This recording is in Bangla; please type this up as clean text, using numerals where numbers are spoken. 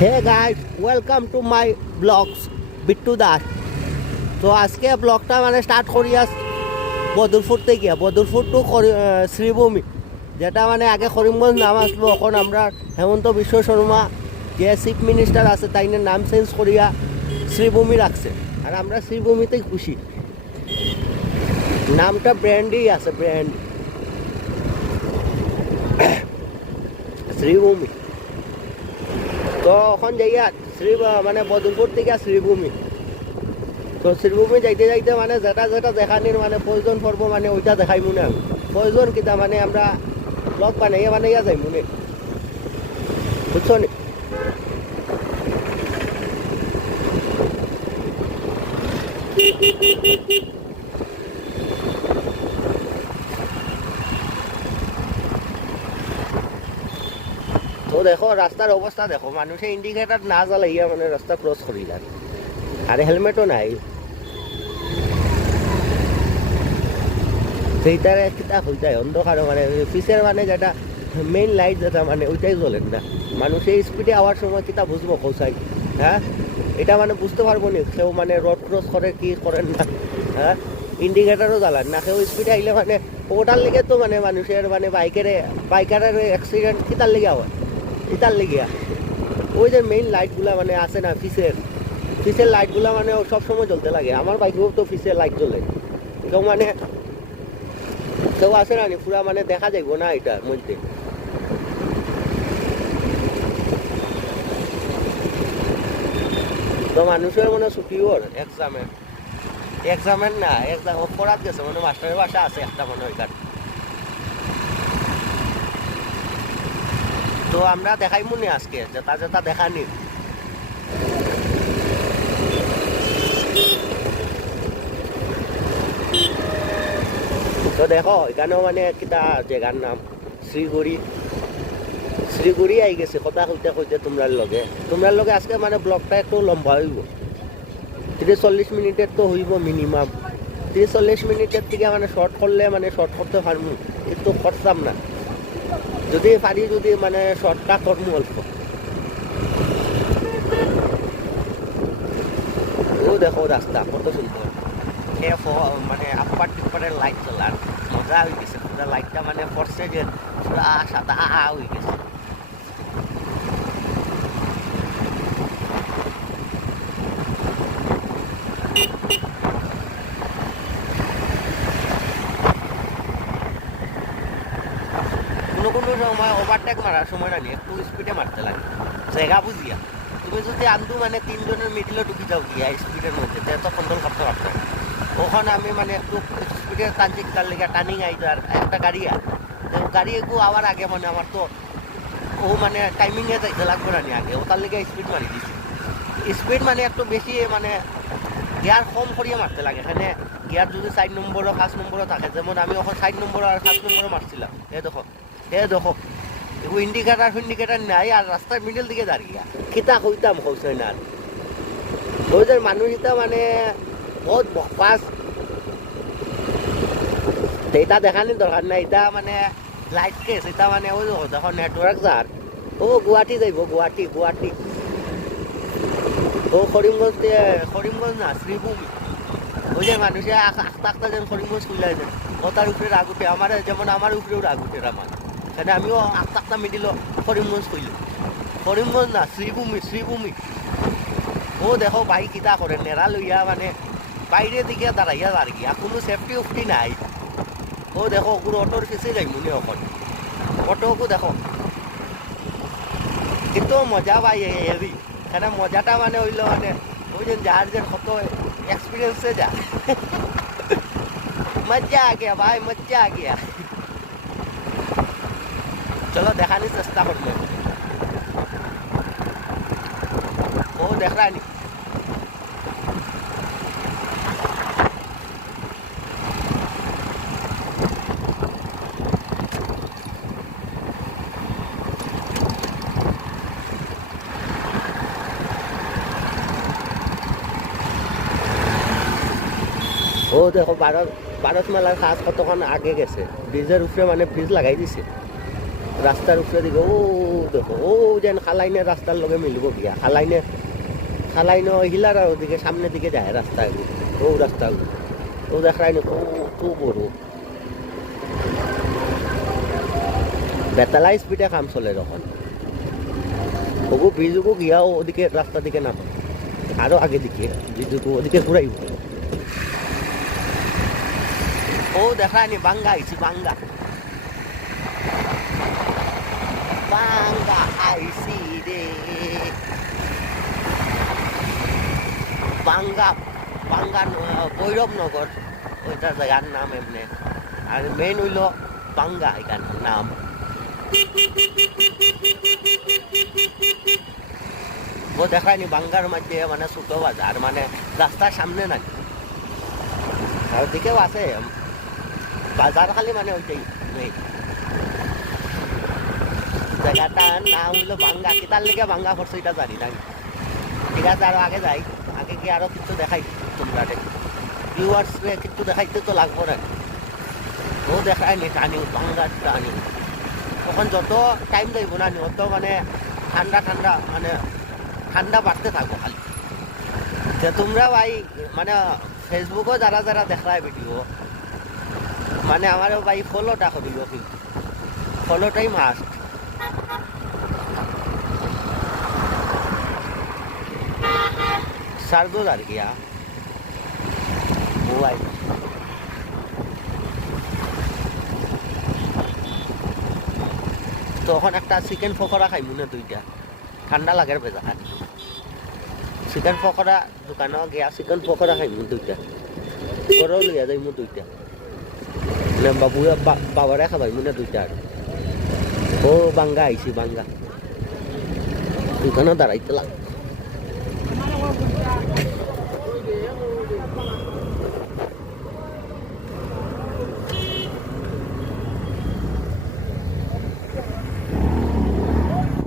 Hey guys, welcome to my blogs Bittu Das. তো আজকে ব্লগটা মানে স্টার্ট করি বদরপুর থেকে, বদরপুর টু শ্রীভূমি, যেটা মানে আগে করিমগঞ্জ নাম আসলো, এখন আমরা হেমন্ত বিশ্ব শর্মা যে চিফ মিনিস্টার আছে তাইনের নাম চেঞ্জ করিয়া শ্রীভূমি রাখছে। আর আমরা শ্রীভূমিতেই খুশি, নামটা ব্র্যান্ডই আছে, ব্র্যান্ড শ্রীভূমি। তো এখন যাইয়া মানে বদরপুর থেকে শ্রীভূমি। তো শ্রীভূমি যাইতে যাইতে মানে যেটা যেটা দেখানির মানে প্রয়োজন পড়বো, মানে ওইটা দেখাই মনে আমি প্রয়োজন কিতা মানে আমরা ব্লগ বানাইয়া বানাইয়া যাই মনে, বুঝছো নি? তো দেখো রাস্তার অবস্থা দেখো, মানুষে ইন্ডিকেটার না জ্বালাইয়া মানে রাস্তা ক্রস করি যান, আর হেলমেটও নাই। সেইটারে কিতা হয়ে যায় অন্ধকার, মানে পিসের মানে যেটা মেইন লাইট যেটা মানে ওইটাই জ্বলেন না। মানুষে স্পিডে আওয়ার সময় কিতা বুঝবো কৌশাই? হ্যাঁ, এটা মানে বুঝতে পারবো না কেউ মানে রোড ক্রস করে কি করেন না। হ্যাঁ, ইন্ডিকেটারও জ্বালান না, কেউ স্পিডে আইলে মানে ওটার লেগে তো মানে মানুষের মানে বাইকারের অ্যাক্সিডেন্ট কিতার লেগে হয়, কিতার লেগে ওই যে মেইন লাইটগুলা মানে আছে না, ফিসের লাইটগুলা মানে সবসময় জ্বলতে লাগে। আমার বাইকেও তো ফিসের লাইট জ্বলে, কেউ মানে কেউ আসে না পুরা মানে দেখা যাইব না এটার মধ্যে। তো মানুষের মনে ছুটিওর এক্সামের না, এক্সাম পড়াত গেছে মানে মাস্টারের বাসা আছে একটা মনে ওইখানে। তো আমরা দেখাই মনে আজকে যেটা যেটা দেখানি। তো দেখো এখানেও মানে কিতা জায়গার নাম শ্রীগুড়ি আই গেছে কথা কইতে কইতে তোমরার লগে আজকে মানে ব্লগটা একটু লম্বা হইব, 30-40 মিনিটের তো হইব মিনিমাম। 30-40 মিনিটের থেকে মানে শর্ট করলে মানে শর্ট করতে পারবো, কিন্তু করতাম না। যদি পারি যদি মানে শর্টটা করবো অল্প। ও দেখো রাস্তা কত সুন্দর, মানে আপার টিপারের লাইট চলার মজা হয়ে গেছে। পুরা লাইটটা মানে পড়ছে যে পুরা সাদা হয়ে গেছে। কোনো কোনো সময় ওভারটেক মারার সময় না একটু স্পিডে মারতে লাগে, জায়গা বুঝিয়া। তুমি যদি আন্দু মানে তিনজনের মিডিলে ঢুকি যাও গিয়া স্পিডের মধ্যে, তো কন্ট্রোল করতে পারতো। ওখানে আমি মানে একটু স্পিডে টানছি, তার লেগে টার্নিং আইতো আর একটা গাড়ি আর গাড়ি একটু আবার আগে মানে আমার তো ও মানে টাইমিংয়ে যাইতে লাগবে না আগে, ও তার লেগে স্পিড মারি দিছি। স্পিড মানে একটু বেশি মানে গিয়ার কম করিয়ে মারতে লাগে। এখানে গিয়ার যদি 4 নম্বরও 5 নম্বরও থাকে, যেমন আমি ওখানে 4 নম্বর আর 5 নম্বরও মারছিলাম। দেখো ইন্ডিকেটার নাই আর রাস্তার মিডল দিকে দাঁড়িয়ে কিতা কইতাম কৌশল না। ওই যে মানুষ এটা মানে বহুত বকবাস, এটা দেখানি দরকার নাই। এটা মানে লাইট কেস, এটা মানে ওই দেখো নেটওয়ার্ক যার ও গুয়াহাটি যাইব, গুয়াহাটি ও করিমগঞ্জ না শ্রীভূমি। ওই যে মানুষে আখতা যেন করিমগঞ্জ খুললাই যায়, ও তার উপরে রাগ উঠে। আমার যেমন আমার উপরেও রাগ উঠে আমার, সেটা আমিও আখতা মিডিল করিমগঞ্জ খুললি। করিমগঞ্জ না শ্রীভূমি। ও দেখো বাইক কিতা করে নেড়া লইয়া মানে বাইরে দিকে দাঁড়াইয়া গিয়া, কোনো সেফটি উফটি নাই। ও দেখো কোনো অটোর পিছিয়ে যাই মনে এখন অটোকো দেখো, কিন্তু মজা পাই হেভি। সেটা মজাটা মানে হইলো মানে ওই যে যার যে কত এক্সপিরিয়েন্সে যা মজা আ গিয়া ভাই, মজা আ গিয়া। চলো দেখানোর চেষ্টা করবো। ও দেখ রানি ও দেখো ভারত মেলার কাজ কতক্ষণ আগে গেছে, ব্রিজের উপরে মানে ব্রিজ লাগাই দিছে। রাস্তার উপরে দিকে ও দেখো ও যেন খালাইনের রাস্তার লগে মিলব গিয়া খালাইন হিলার আর ওদিকে সামনের দিকে যায় রাস্তাগুলো ও রাস্তাগুলো ও দেখায় না ও তো বড় বেতালা স্পিডে কাম চলে তখন ওগো ব্রিজুকো গিয়া ওদিকে রাস্তা দিকে না আরো আগে দিকে ব্রিজুকো ওদিকে ঘুরাইব ও দেখায়নি বাঙ্গা আইছি বাঙ্গা বাঙ্গা আইছি রে বাঙ্গা বাঙ্গা ভৈরবনগর ওইটার জায়গার নাম এমনি আর মেইন হইল বাঙ্গা এখানকার নাম ও দেখায়নি বাঙ্গার মধ্যে মানে ছোট বাজার মানে রাস্তার সামনে নাই আর ওদিকেও আছে বাজার খালি মানে ওইটাই মেইন জায়গাটার নাম হইলো বাঙ্গা কিতার লেগে বাঙ্গা করছো এটা জানি না ঠিক আছে আরো আগে যাই আগে কি আরো কিছু দেখাই তোমরা ভিউয়ার্স কিছু দেখাইতে তো লাগবো না ও দেখায়নি টানি বাঙ্গার টানি তখন যত টাইম যাইব না অত মানে ঠান্ডা ঠান্ডা মানে ঠান্ডা বাড়তে থাকবো খালি যে তোমরা ভাই মানে ফেসবুকও যারা যারা দেখায় ভিডিও মানে আমার ভাই ফলোটা করিব কিন্তু ফলোটাই মাস্ট सर्दो dar गया मोबाइल তখন একটা চিকেন পকোড়া খাই মনে দুইটা ঠান্ডা লাগার বেজা খাই চিকেন পকোড়া দোকানে গিয়া চিকেন পকোড়া খাই মনে দুইটা গরম লিয়া যাই মনে দুইটা বাবু বাবারে খাবাই মনে দুইটা ও বাঙ্গা আইছি বাঙ্গা দোকানে দাঁড়াইতে লাগ